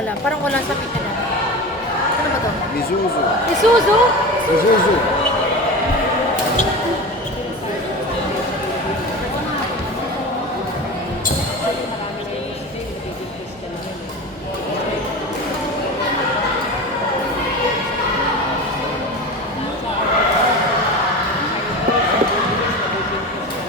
alam. Parang wala sa Pilipinas. Ano ba to? Isuzu. Isuzu? Isuzu.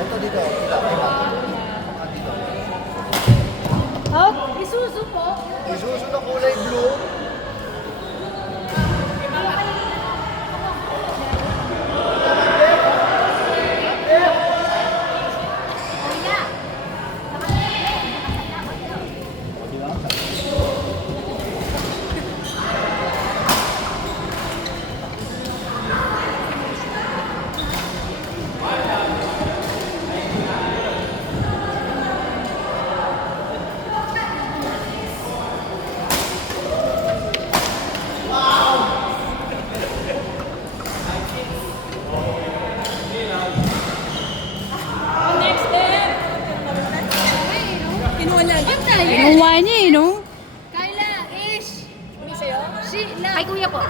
Ito dito. Dito. Oh, Isuzu po. Isuzu na kulay blue. Kinuha niya eh, no? Kayla, Ish! Hindi sa'yo? She, love. Ay, kuya po.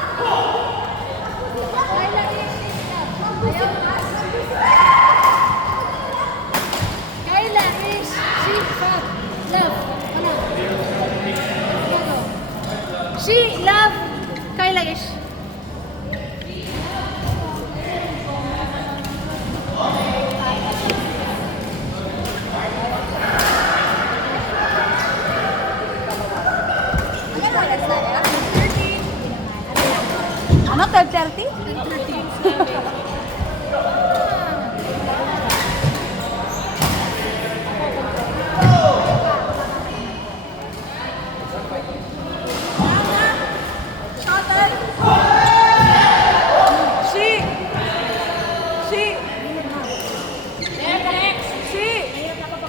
Kayla, Ish, Ayaw. Kayla, Ish, she, love. Love. Ano? She, love. Kayla, Ish. Ano, 12:30?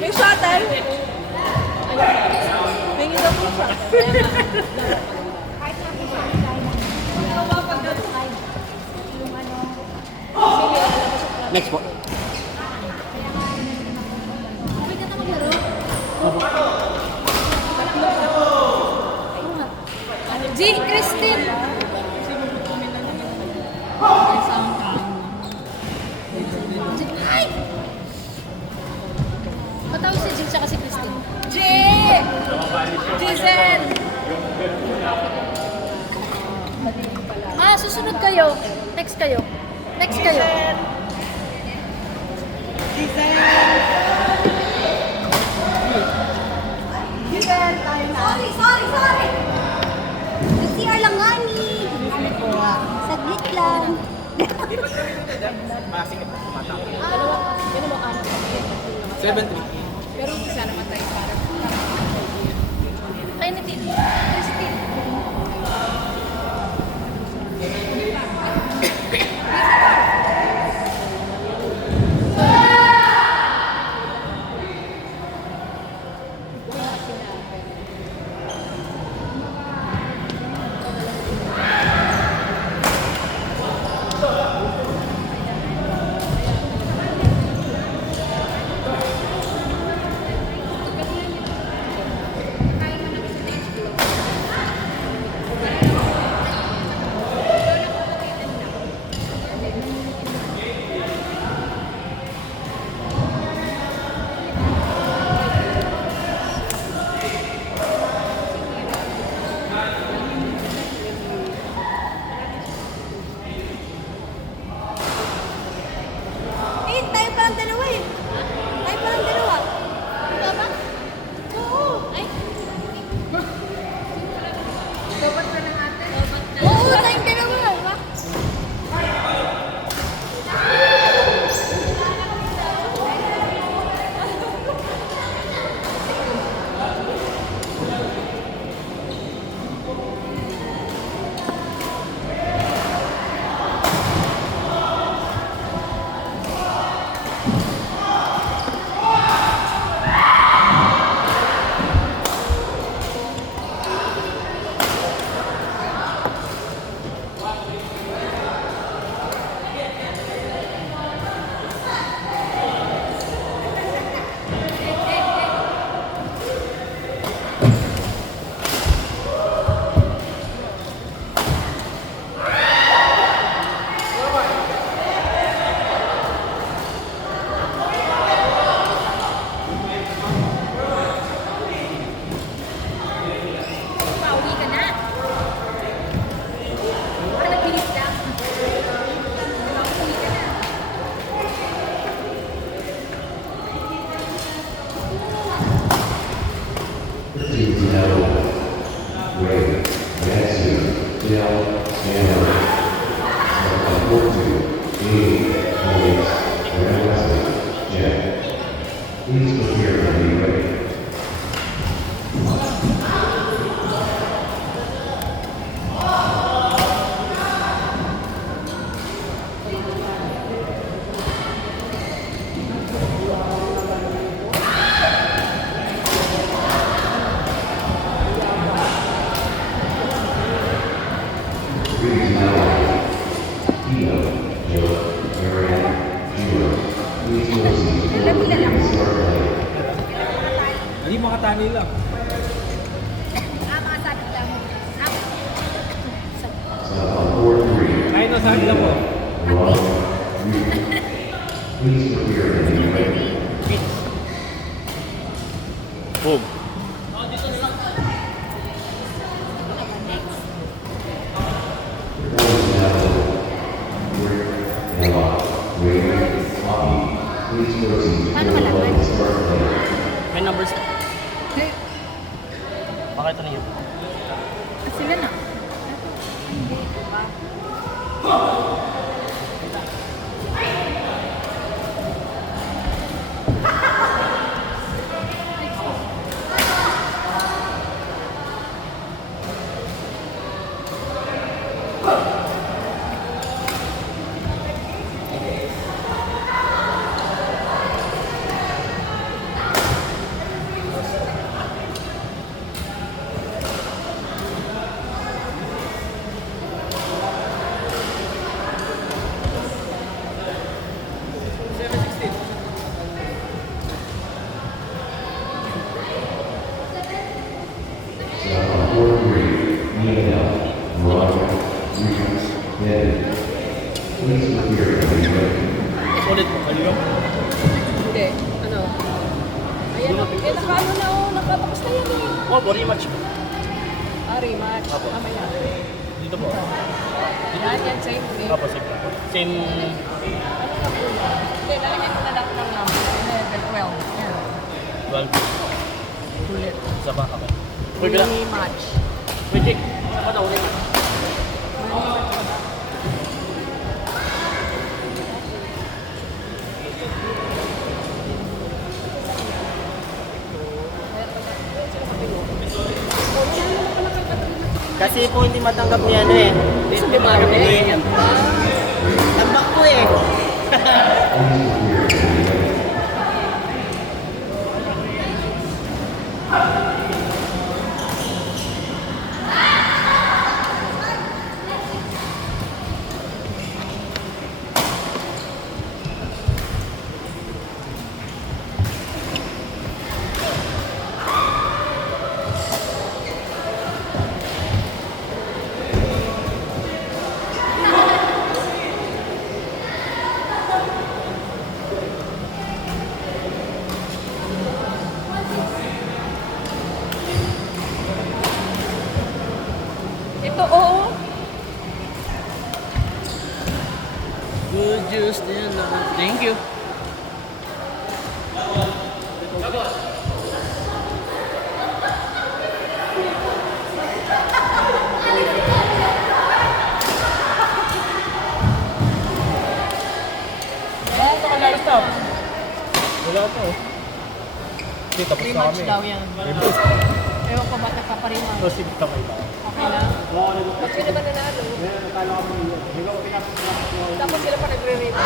May shuttle. Tingin daw po siya. Next po. Pwede na maglaro? G, Christine! Ay! Matawag si Jing tsaka si Christine. G! Giselle! Ah, susunod kayo. Next kayo. Next kayo. Sorry! CR lang nga ni. Saglit lang. Kayo na din. Christine. tani lang. Mga sabi lang. Ay, no, sabi lang po. Boom. Paano malaman? May numbers na. Pakita niyo. Sila na. Ulit po. Hindi. Ano? Ayan, nakaano na oh. Nakatapos na yan eh. Oh, body match po. Rematch. Mamaya. Dito po. Yan, same thing. Apo, same. Same. Hindi, lalagyan ko na lang ng number. 11, 12. Yan. 12. Ulit. Isa pa ako. Uy, bila. Rematch. Wait, Jake. Isa pa daw ulit. Kasi po hindi matanggap niya ano eh. Hindi matanggap niya yan. Tambak po eh. Ito, oo. Good juice din. Thank you. Stop. Wala pa oh. Hindi, tapos na Rematch kami. daw yan. Ewan ko ba't nagpaparima. So, sige kamay pa. Okay na? Ba't sila ba nanalo? Tapos sila pa nagre-rematch.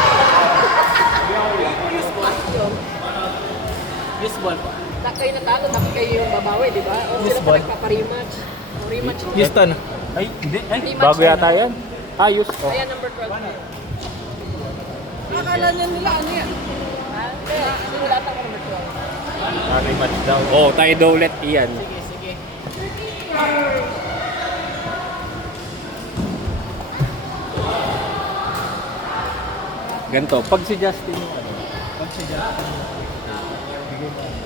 Use ball po. Kayo natalo, tapos kayo yung babawi, di ba? O sila pa nagpaparematch. O rematch. Houston. Ay, hindi. Ay, Rematch bago na yata yan. Ayos. Oh. Ayan, number 12 na. Akala niya nila ano yan? Ha? Hindi, sinulatan ko number 12. Rematch daw. Oh, tayo daw ulit iyan. Sige, sige. Ganto, pag si Justin yung ano, pag si Justin bigay mo ano.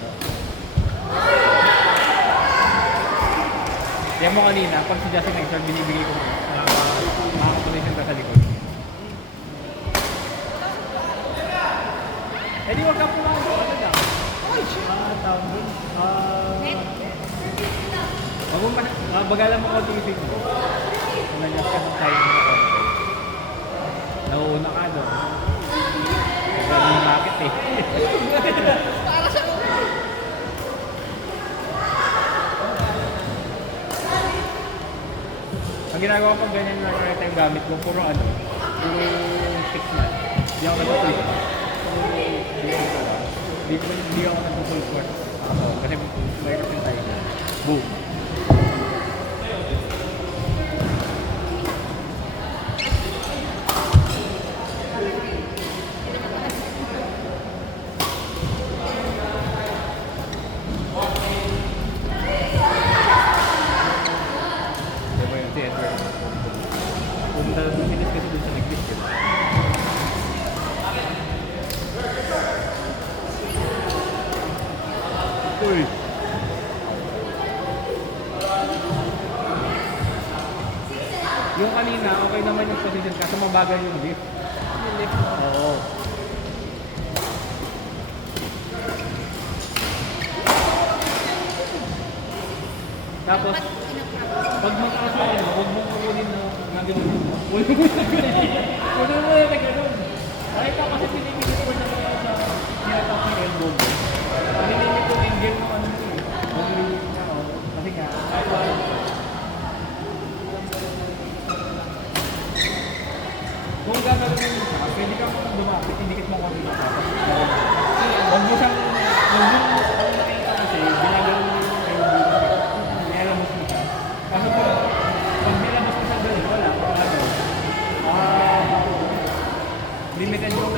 Yan mo kanina, pag si Justin nag-start, binibigay ko makakaposition ka sa likod. Eh di wag ka pumakas, ano lang? Tawag dun. Wag mo pa na, bagalan mo konti yung mo. Kung nangyas ka ng timing mo konti. Nauuna ka doon. Sabi yung bakit eh. Ang ginagawa ko ganyan na rin yung gamit ko, puro ano, puro 6 man. Hindi ako nag-full. Hindi ako nag-full court. Kasi may kasi tayo. Boom. Yung kanina, okay naman yung position kasi mabagal yung lift. Oo. Tapos, pag mataas ka rin, huwag mong kukunin na gano'n. Huwag mo na gano'n. Huwag mo na gano'n. Kahit ako kasi pinipigil ko na sa tinatawag ng elbow. Pinipigil ko yung game ng ano mo eh. Mag-release na ako. Kasi nga, kahit wala. Kung gagawin mo siya, pwede kang lumapit, indikit mo kung dito. Huwag mo siyang, ang nakita kasi, ginagano mo yung elbow. Nilabas mo siya. Kaso pag nilabas mo siya doon, wala. Limited yung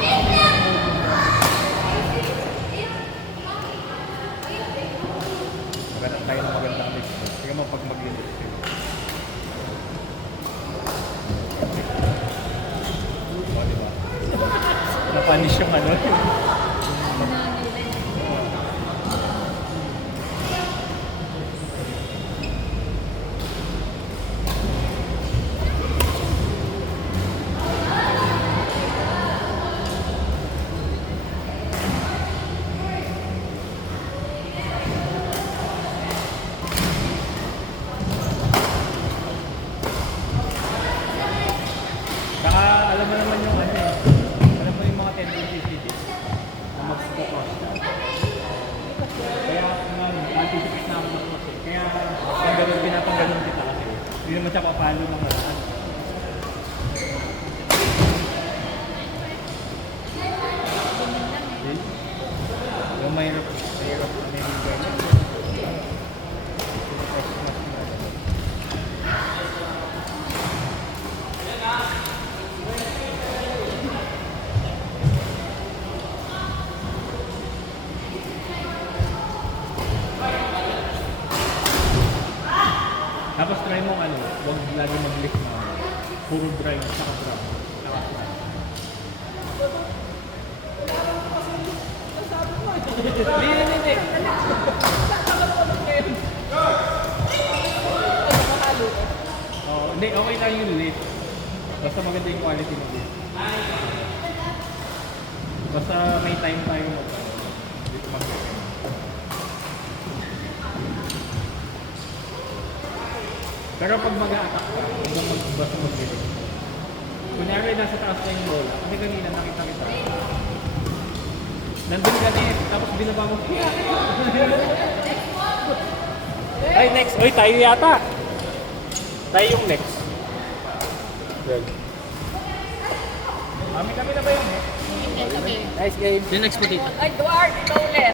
magandang tayo ng magandang list. Sige mo pag mag-limit. O, diba? Napanish yung ano. Saka alam mo naman yung ano eh. Alam mo yung mga tendencies dito na mag-focus. Kaya anticipate na ako ng cross eh. Kaya pag ganun, pinapangganon kita kasi hindi naman siya papalo ng lahat. Yung mahirap na nilingay niya. Tapos try mo ano, huwag lagi mag-lift na puro drive sa drop. Hindi. Oh, hindi, okay lang yung lift. Basta maganda yung quality ng lift. Basta may time tayo mag-lift. Pero pag mag-a-attack ka, huwag basta mag-lift. Kunyari nasa taas na yung bola, kasi kanina nakita kita. Nandun ka din, tapos binaba mo. Ay, next. Uy, tayo yata. Tayo yung next. Good. Kami na ba yun eh? Hindi, sabi. Nice game. Yung next po dito. Ay, Duarte, ikaw ulit.